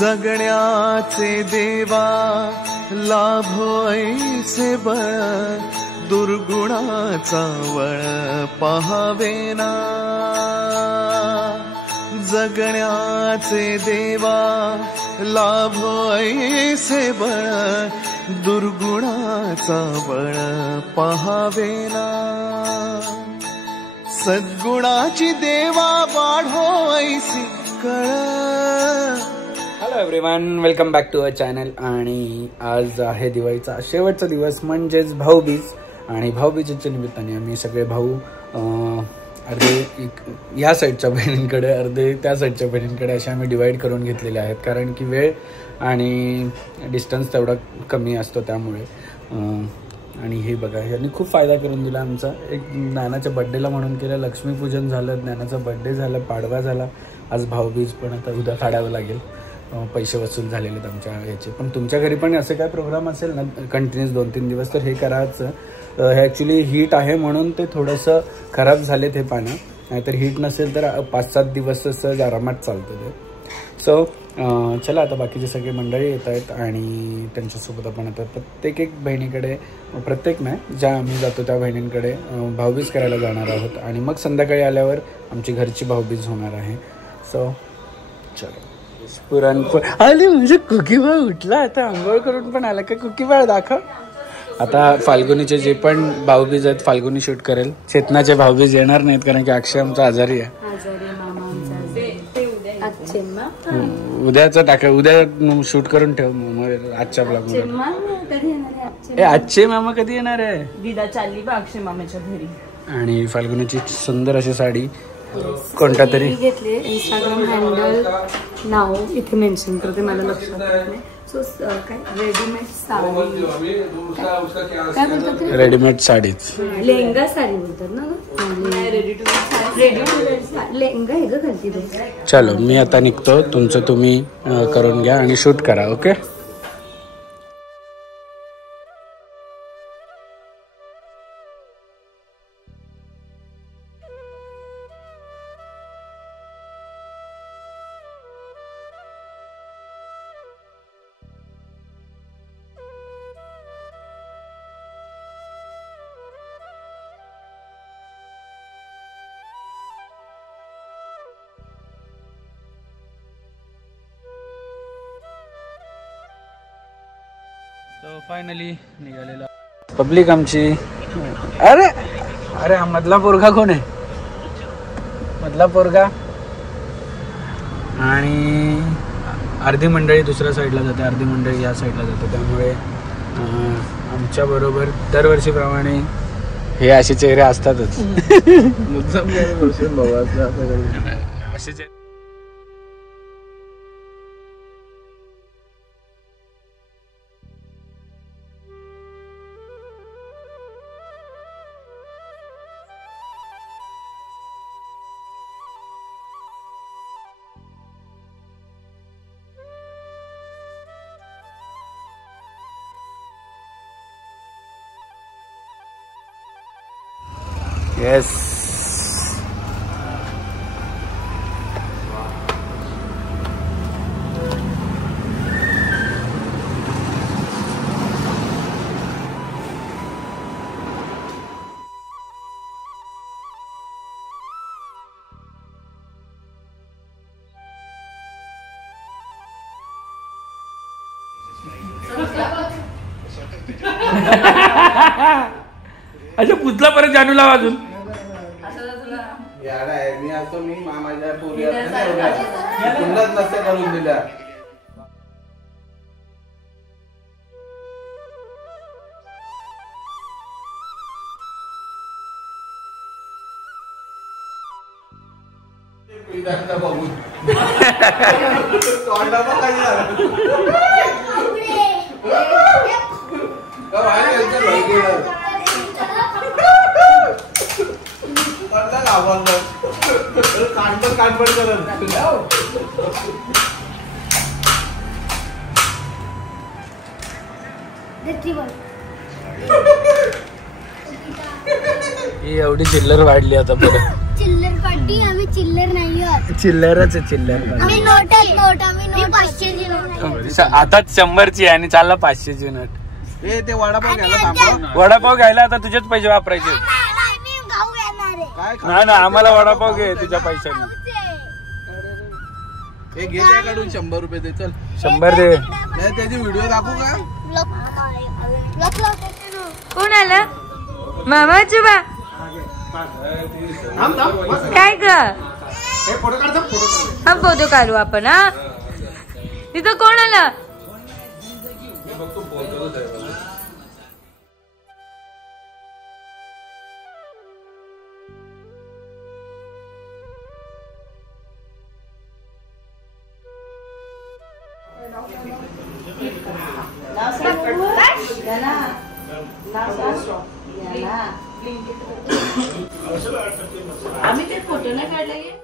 जगण्याचे देवा लाभो ऐसे बळ दुर्गुणाचा वळ पहावेना जगण्याचे देवा लाभो ऐसे बळ दुर्गुणाचा बळ पहावेना सद्गुणाची देवा वाढो ऐसी कळ। Hello everyone, welcome back to our channel. आणि आज आहे दिवाळीचा शेवटचा दिवस म्हणजेच भाऊबीज। आणि भाऊबीजेच्या निमित्ताने आम्ही सगळे भाऊ अर्धे या साईडच्या बहिणींकडे अर्धे त्या साईडच्या बहिणींकडे असे आम्ही डिवाईड करून घेतलेले आहेत, कारण की वेळ आणि डिस्टन्स तेवढा कमी असतो त्यामुळे। आणि हे बघा, यांनी खूप फायदा करून दिला आमचा। एक ज्ञानाच्या बड्डेला म्हणून केलं, लक्ष्मीपूजन झालं, ज्ञानाचा बड्डे झाला, पाडवा झाला, आज भाऊबीज पण आता उद्या काढावं लागेल। पैसे वसूल झालेले आहेत आमच्या याचे। पण तुमच्या घरी पण असे काय प्रोग्राम असेल ना कंटिन्यूस 2-3 दिवस, तर हे करायचं। हे ॲक्च्युली हीट आहे म्हणून ते थोडंसं खराब झाले ते पानं, नाहीतर हीट नसेल तर 5-7 दिवस सहज आरामात चालतं ते। सो चला, आता बाकीचे सगळे मंडळी येत आहेत आणि त्यांच्यासोबत आपण आता प्रत्येक एक बहिणीकडे, प्रत्येक नाही ज्या आम्ही जातो त्या बहिणींकडे भाऊबीज करायला जाणार आहोत। आणि मग संध्याकाळी आल्यावर आमची घरची भाऊबीज होणार आहे। सो चलो, पुरणपोळ आली म्हणजे कुकी बाळ उठला, आता आंघोळ करून पण आला का? कुकी बाळ दाखव। आता फाल्गुनीचे जे पण भाऊबीज आहेत फाल्गुनी शूट करेल, चेतनाचे भाऊबीज येणार नाहीत कारण की अक्षय आमचा आजारी आहे। उद्याचा टाका, उद्या शूट करून ठेव आजच्या ब्लॉग मध्ये। आजचे मामा कधी येणार आहे? दिदा चालली बा अक्षय मामाच्या घरी। आणि फाल्गुनीची सुंदर अशी साडी कोणता तरी घेतली, इंस्टाग्राम हँडल नाव इथे मेन्शन करते, मला लक्षात नाही। सो काय रेडीमेड साडी, काय बोलतात ते? रेडीमेड साडीच, लेहंगा साडी बोलतात ना, रेडी टू लेहंगा हे ग घालती तू। चलो, मी आता निघतो, तुमचं तुम्ही करून घ्या आणि शूट करा, ओके? तो फायनली निघालेला पब्लिक आमची। अरे अरे हा मधला पोरगा कोण आहे? मधला पोरगा। आणि अर्धी मंडळी दुसऱ्या साईडला जाते, अर्धी मंडळी या साईडला जाते, त्यामुळे आमच्या बरोबर दरवर्षीप्रमाणे हे असे चेहरे असतातच। असे येस। अच्छा, पुतला परत जानूला वाजून मी असतो, मी मामाच्या पोरी नसत्या करून दिल्या। एवढी चिल्लर वाढली आता परत। चिल्लर पार्टी, आम्ही चिल्लर नाही आहोत। चिल्लरच आहे, चिल्लर आम्ही नोट आहेत, नोट आम्ही 500 ची नोट हातात 100ची आणि चालला 500ची नोट. ते वडापाव घ्यायला थांबलो. वडापाव घ्यायला आता तुझेच पैसे वापरायचे. नाही ना आम्हाला वडापाव घे तुझ्या पैशाने. हे घे त्याकडून 100 रुपये दे. चल 100 दे. नाही त्याची व्हिडिओ दाखवू का? कोण आलं मामा चुबा काय ग? हा फोटो काढू आपण. हा तिथं कोण आलं? आम्ही ते फोटो नाही काढले.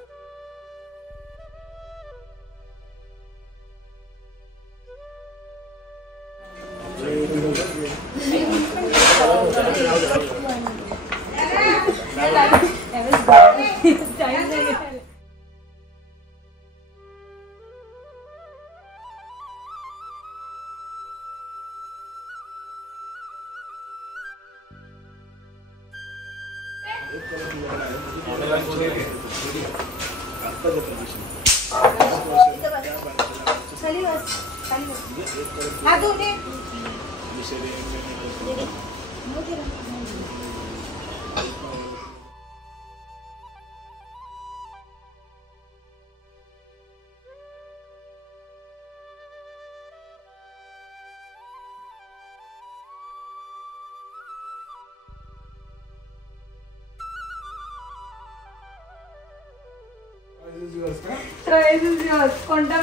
कोणता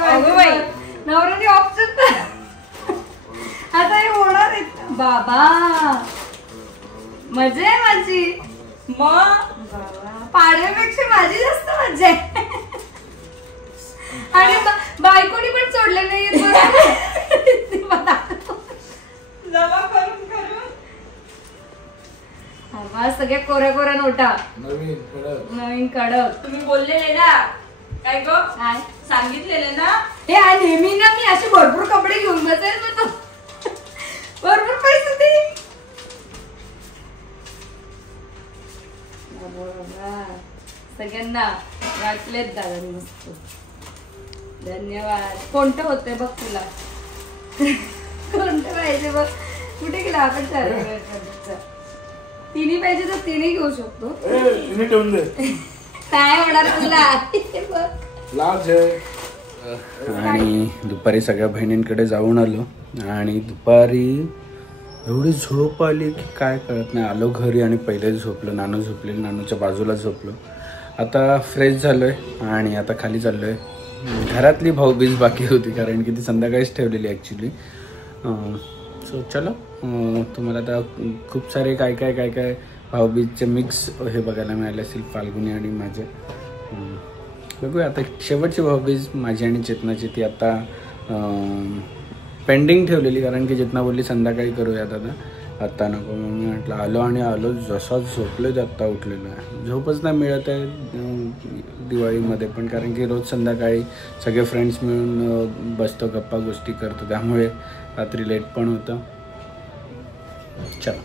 नवऱ्याने ऑप्शन आता हे होणार आहे बाबा. मजा आहे माझी. मग पाडव्यापेक्षा माझी जास्त मजा आहे. आणि बायकोनी पण सोडलं नाही जमा करून करून. सगळ्या कोऱ्या कोऱ्या नोटा नवीन कडक. तुम्ही बोललेले ना काय गो? काय सांगितलेले ना हे नेहमी ना मी असे भरपूर कपडे घेऊन बसेल मग तो भरपूर पैसे दे. सगळ्यांना वाटलेत दादा मस्त. धन्यवाद. कोणतं होतंय बघ तुला? कोणतं पाहिजे बघ? कुठे गेला आपण? तिन्ही पाहिजे तर तिन्ही घेऊ शकतो. काय होणार तुला? आणि दुपारी सगळ्या बहिणींकडे जाऊन आलो आणि दुपारी एवढी झोप आली की काय कळत नाही. आलो घरी आणि पहिले झोपलो. नानू झोपले, नानूच्या बाजूला झोपलो. आता फ्रेश झालोय आणि आता खाली चाललोय. घरातली भाऊबीज बाकी होती कारण की ती संध्याकाळीच ठेवलेली ॲक्च्युली. सो चलो तुम्हाला आता खूप सारे काय काय काय काय भाऊबीजचे मिक्स हे बघायला मिळाले असतील फाल्गुनी आणि माझे. बघूया आता शेवटची भाऊबीज माझी आणि चेतनाची ती आता पेंडिंग ठेवलेली कारण की चेतना बोलली संध्याकाळी करूयात आत्ता नको. मग मी म्हटलं आलो आणि आलो. जसा झोपलोच आत्ता उठलेलो आहे. झोपच नाही मिळत आहे दिवाळीमध्ये पण कारण की रोज संध्याकाळी सगळे फ्रेंड्स मिळून बसतो, गप्पा गोष्टी करतो, त्यामुळे रात्री लेट पण होतं. चला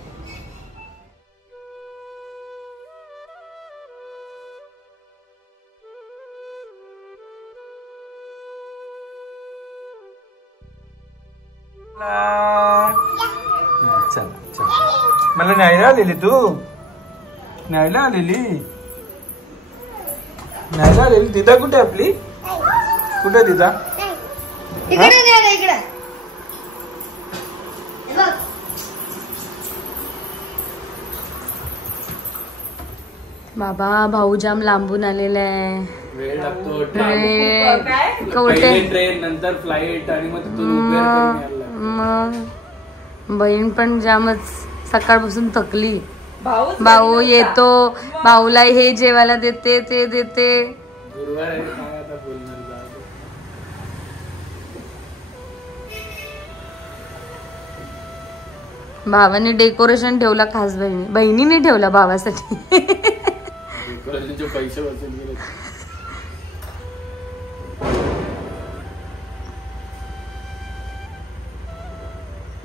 चला चला. मला न्यायला आलेली तू? न्यायला आलेली? न्यायला आलेली? दिदा कुठे आपली? कुठे दिदा? बाबा भाऊ जाम लांबून आलेला आहे. वेळ लागतो. ट्रेन नंतर फ्लाईट आणि मग बहीण पण जामच सकाळपासून थकली. भाऊ येतो, भाऊला हे जेवायला देते ते देते. भावाने डेकोरेशन ठेवला खास. बहिणीने ठेवला भावासाठी. पैसे वसूल केले.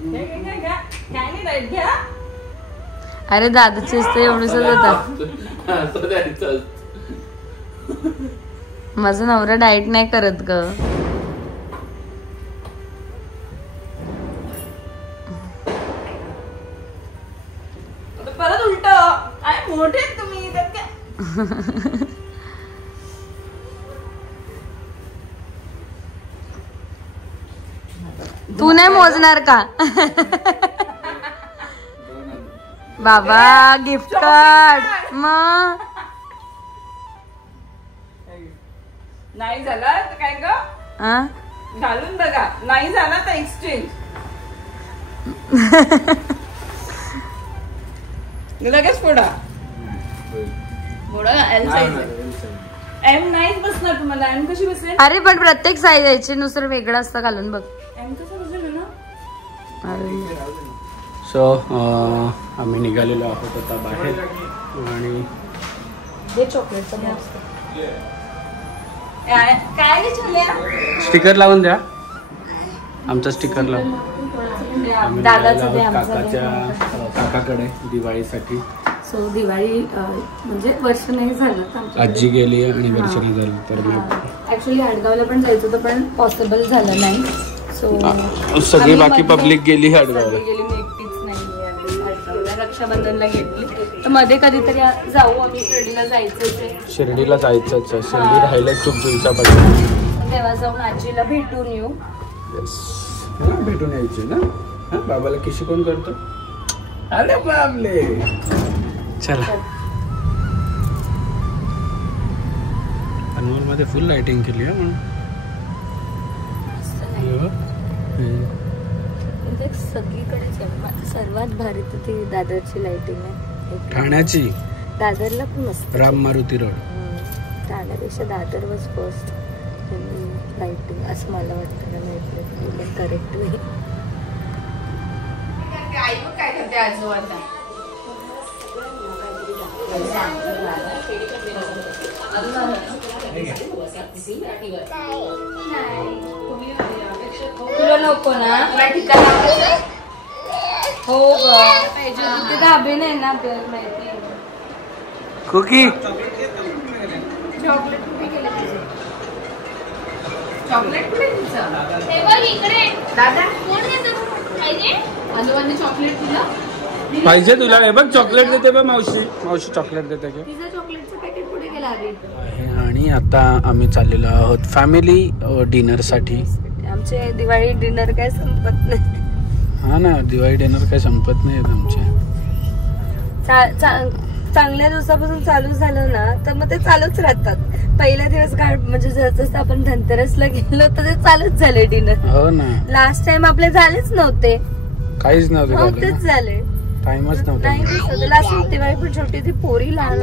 काय नाही राईट घ्या. अरे दादाची असतं एवढंच होता. असं द्यायचं. माझा नवरा डाएट नाही करत ग. परत उलट अरे मोठे आहेत तुम्ही त्यात काय. तू नाही मोजणार का? बाबा गिफ्ट कार्ड मग नाही झाला तर काय ग हा? घालून बघा. नाही झाला तर एक्सचेंज. लगेच फोडा. फोडा एल साईज. एम नाही बसणार तुम्हाला. एम कशी बसेल? अरे पण प्रत्येक साईज यायची नुसतं वेगळं असतं घालून बघ. एम कसं बसेल ना. सो आम्ही निघालेलो आहोत आता बाहेर आणि हे चॉकलेटचं मस्त. काय नाही छल्या. स्टिकर लावून द्या. आमचा स्टिकर लावून दादाचं ते आमचं काकाच्या काकाकडे दिवाळीसाठी. सो दिवाळी म्हणजे वर्ष नाही झालं तर आमच्याकडे. आजी गेली आणि वर्ष नाही झालं तर मग ऍक्च्युली हडगावला पण जायचं होतं पण पॉसिबल झालं नाही. सो सगळी बाकी पब्लिक गेली हडगावला. गेली. मी एकटीच नाही यावेळेस हडगावला. रक्षाबंधनला गेली तर मध्ये कधीतरी जाऊ आम्ही. शिर्डीला जायचं. शिर्डीला जायचंच आहे. शिर्डी राहिलं खूप दिवसापासून. तेव्हा जाऊन आजीला भेटून येऊ. भेटून यायचे ना. बाबाला किशी कोण करतो? अरे बाबले. चला अनमोल मध्ये फुल लाइटिंग केली आहे म्हणून. सगळीकडे सर्वात भारी तर ती दादरची लाइटिंग आहे. ठाण्याची दादरला पण मस्त. राम मारुती रोड. ठाण्यापेक्षा दादर वॉज फर्स्ट लाइटिंग असं मला वाटतं. करेक्ट नाही. आई मग काय करते आजोबा आता. तुला नको ना हो ग पाहिजे होती. ते धाबे नाही ना आपल्याला माहिती. कुकी चॉकलेट कुठे गेलं तिचं. चॉकलेट कुठे तिचं. हे बघ इकडे. दादा कोण देतं पाहिजे? आजोबांनी चॉकलेट दिलं. पाहिजे तुला. हे बघ चॉकलेट देते बघ मावशी. मावशी चॉकलेट देते का? तिचं चॉकलेटचं पॅकेट पुढे गेला आधी. आणि आता आम्ही चाललेलो आहोत फॅमिली डिनर साठी. आमचे दिवाळी डिनर काय संपत नाही. हा ना दिवाळी डिनर काय संपत नाही आमचे. चांगल्या दिवसापासून चालू झालं ना तर मग ते चालूच राहतात. पहिला दिवस म्हणजे जसं आपण धनतेरसला गेलो तर ते चालूच झाले डिनर. हो ना. लास्ट टाइम आपले झालेच नव्हते. काहीच नव्हतेच झाले. टाइमच नाही नव्हता. लास्ट दिवाळी पण छोटी ती पोरी लहान.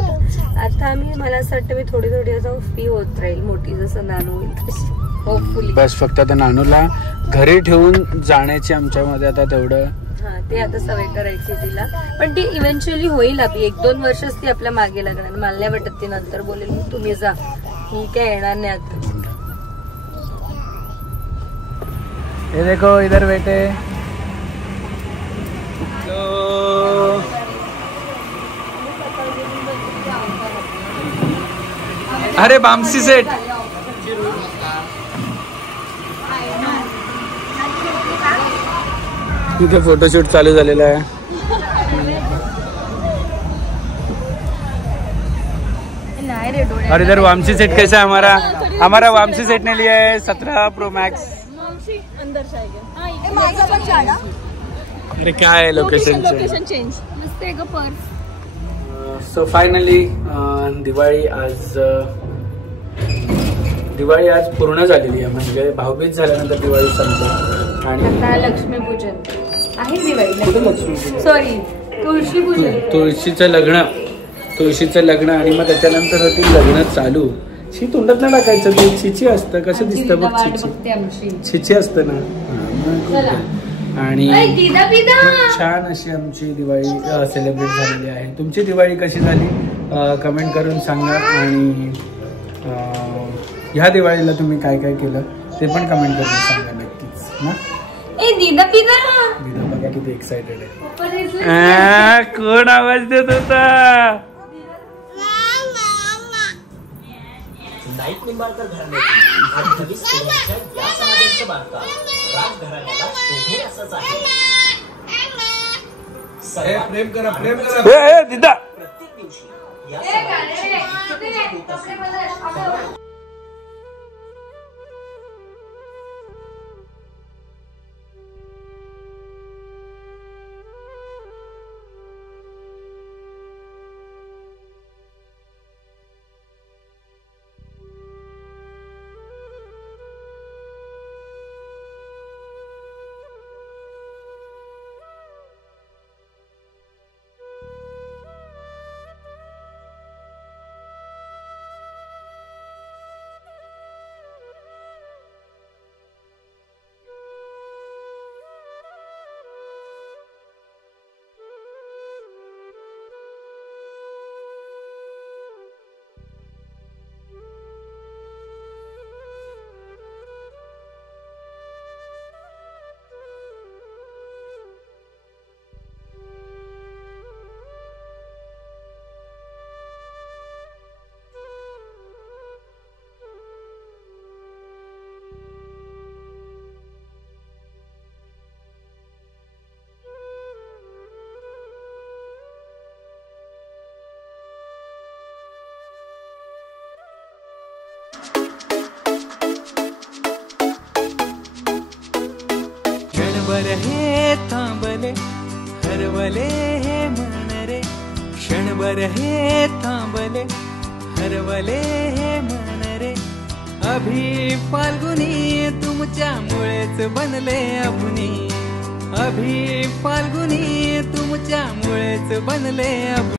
आता आम्ही मला असं वाटतं मी थोडी थोडी असं फ्री होत राहील. मोठी जसं नानू होईल तशी होपफुली. बस फक्त आता नानूला घरी ठेवून जाण्याची आमच्यामध्ये आता तेवढं. हा ते आता सवय करायची तिला. पण ती इव्हेंच्युअली होईल. आपली 1-2 वर्षच ती आपल्या मागे लागणार. मला नाही वाटत ती नंतर बोलेल मग तुम्ही जा. मी काय येणार नाही आता. हे देखो इधर बेटे. अरे बामसी सेट. इथे फोटोशूट चालू झालेला आहे. और इधर वामसी सेट कैसा है हमारा वामसी सेट ने लिया है 17 Pro Max. अरे क्या है लोकेशन चेंज. मस्त आहे ग पर्स. सो फायनली दिवाळी आज पूर्ण झालेली आहे. म्हणजे भाऊबीज झाल्यानंतर दिवाळी संपली. आणि आता लक्ष्मीपूजन आहे. दिवाळी कुठे लक्ष्मीपूजन. सॉरी तुळशीपूजन. तुळशीचं लग्न आणि मग त्याच्यानंतर होती लग्न चालू. शी तोंडात नाही टाकायचं. ते छिची असतं. कसं दिसतं बघ. छिची असतं ना. आणि छान अशी आमची दिवाळी सेलिब्रेट झालेली आहे. तुमची दिवाळी कशी झाली कमेंट करून सांगा. आणि ह्या दिवाळीला तुम्ही काय काय केलं ते पण कमेंट करून सांगा नक्कीच ना. ए दीदा पिदा बघा किती एक्साइटेड आहे. कोण आवाज देत होता? नाईक निंबाळकर घराण्यातील या समाजांचं बांधकाम राजघराण्याला शोभे असंच आहे. प्रेम करा प्रेम करा. प्रत्येक दिवशी या क्षणभर हे थांबले हरवले हे मन रे. क्षणभर हे थांबले हरवले हे मन रे. अभि फाल्गुनी तुमच्यामुळेच बनले अभुनी. अभि फाल्गुनी तुमच्यामुळेच बनले अभुनी.